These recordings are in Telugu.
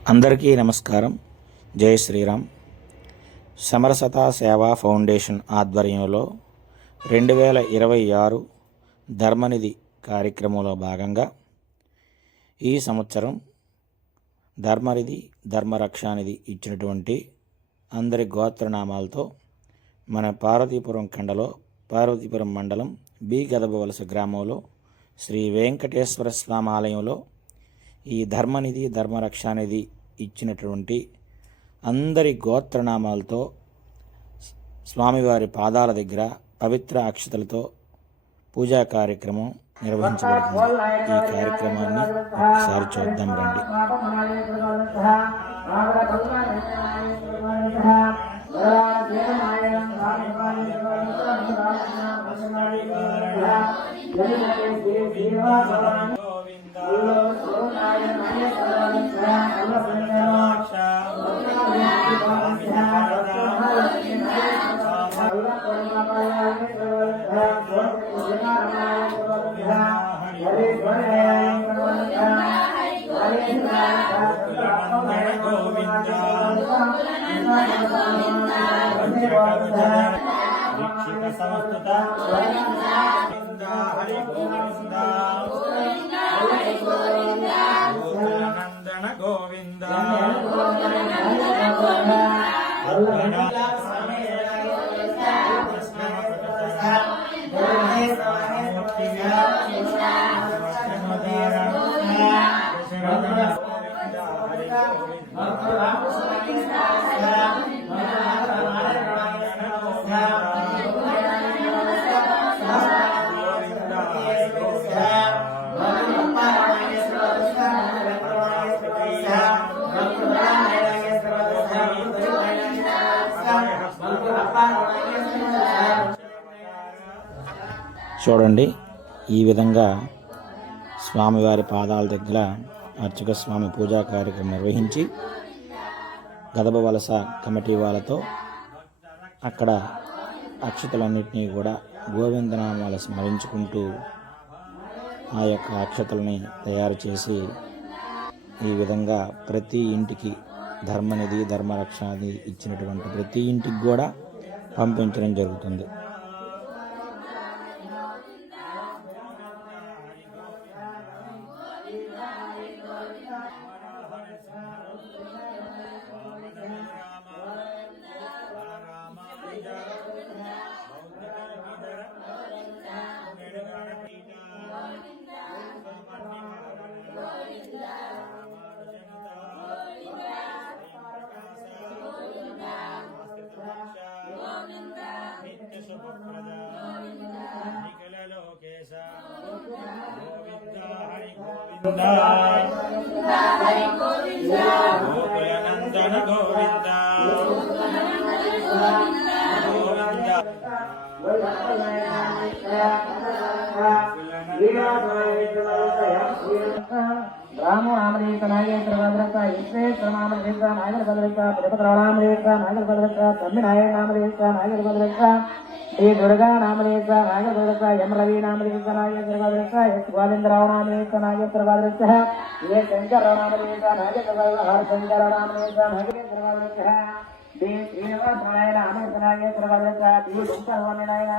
అందరికీ నమస్కారం. జై శ్రీరామ్. సమరసతా సేవా ఫౌండేషన్ ఆధ్వర్యంలో 2026 ధర్మనిధి కార్యక్రమంలో భాగంగా ఈ సంవత్సరం ధర్మనిధి ధర్మరక్షానిధి ఇచ్చినటువంటి అందరి గోత్రనామాలతో మన పార్వతీపురం ఖండలో పార్వతీపురం మండలం బి గదబవలస గ్రామంలో శ్రీ వెంకటేశ్వర స్వామి ఆలయంలో ఈ ధర్మనిధి ధర్మరక్షానిధి ఇచ్చినటువంటి అందరి గోత్రనామాలతో స్వామివారి పాదాల దగ్గర పవిత్ర అక్షతలతో పూజా కార్యక్రమం నిర్వహించబడుతుంది. ఈ కార్యక్రమాన్ని ఒకసారి చూద్దాం రండి. చూడండి, ఈ విధంగా స్వామివారి పాదాల దగ్గర అర్చక స్వామి పూజా కార్యక్రమం నిర్వహించి గదబవలస కమిటీ వాళ్ళతో అక్కడ అక్షతలన్నింటినీ కూడా గోవిందనామాలు స్మరించుకుంటూ ఆ యొక్క అక్షతలని తయారు చేసి ఈ విధంగా ప్రతి ఇంటికి ధర్మనిధి ధర్మరక్షానిధి ఇచ్చినటువంటి ప్రతి ఇంటికి కూడా పంపించడం జరుగుతుంది. గోకులనందన గోవింద రాము నామదేశ నాగేశ్వర భద్రత విశ్వేశ్వర నామదేశ నాగర భద్రత తిరుపతి నామదేశ నాగర భద్రత తమ్మి నారాయణ నామదేశ నాగర భద్రత శ్రీ దుర్గా నామదేశ నాగర భద్రత ఎం రవి నామదేశ నాగేశ్వర భద్రత ఎస్ గోవిందరావు నామదేశ నాగేశ్వర భద్రత ఏ శంకరరావు నామదేశ నాగేశ్వర భద్రత హర శంకరరావు నామదేశ నాగేశ్వర భద్రత డి శ్రీనివాస నారాయణ అమృత నాగేశ్వర భద్రత డి దుంకరవాణి నారాయణ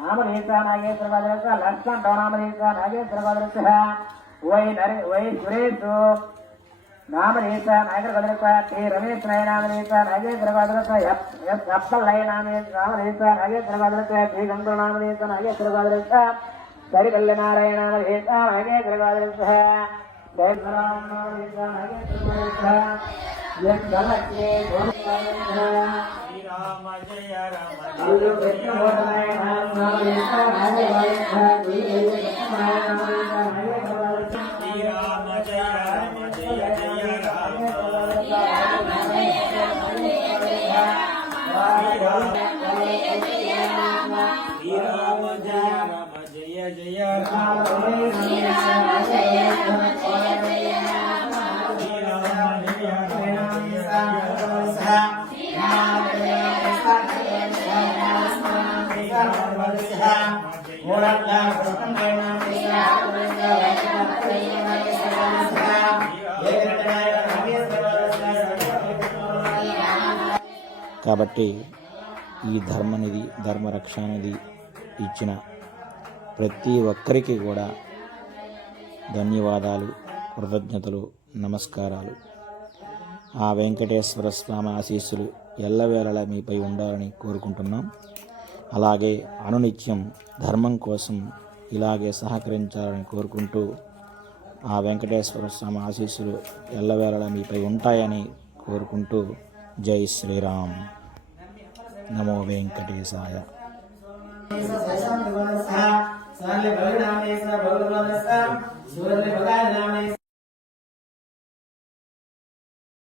నామదేశ నాగేశ్వర భద్రత లక్ష్మణరావు నామదేశ నాగేశ్వర భద్రత వై సురేష్ నామదేశ నాగర భద్రత కె రమేష్ నాయ నామదేశ నాగేశ్వర భద్రత ఎస్ అప్పల్లయ్య నామదేశ నాగేశ్వర భద్రత శ్రీ గంగుల నామదేశ నాగేశ్వర భద్రత సరిపల్లి నారాయణ నామదేశ నాగేశ్వర భద్రత జయరామ నామదేశ నాగేశ్వర భద్రత ఎస్ గలకే శ్రీరామ జయ రామ అల్లు కృష్ణనారాయణ నామదేశ నాగేశ్వర భద్రత శ్రీరామ జయ రామ జయ జయ రామ శ్రీరామ జయ రామ జయ జయ రామ శ్రీరామ జయ రామ జయ జయ రామ శ్రీరామ జయ రామ జయ జయ రామ శ్రీరామ జయ కాబట్టి ఈ ధర్మనిధి ధర్మరక్షానిధి ఇచ్చిన ప్రతి ఒక్కరికి కూడా ధన్యవాదాలు, కృతజ్ఞతలు, నమస్కారాలు. ఆ వెంకటేశ్వర స్వామి ఆశీస్సులు ఎల్లవేళలా మీపై ఉండాలని కోరుకుంటున్నాం. అలాగే అనునిత్యం ధర్మం కోసం ఇలాగే సహకరించాలని కోరుకుంటూ ఆ వెంకటేశ్వర స్వామి ఆశీస్సులు ఎల్లవేళలా మీపై ఉంటాయని కోరుకుంటూ జై శ్రీరామ్. నమో వెంకటేశాయ. సార్లే భగవాన్ నామే స భగవాన్ నామే స సూర్య భగవాన్ నామే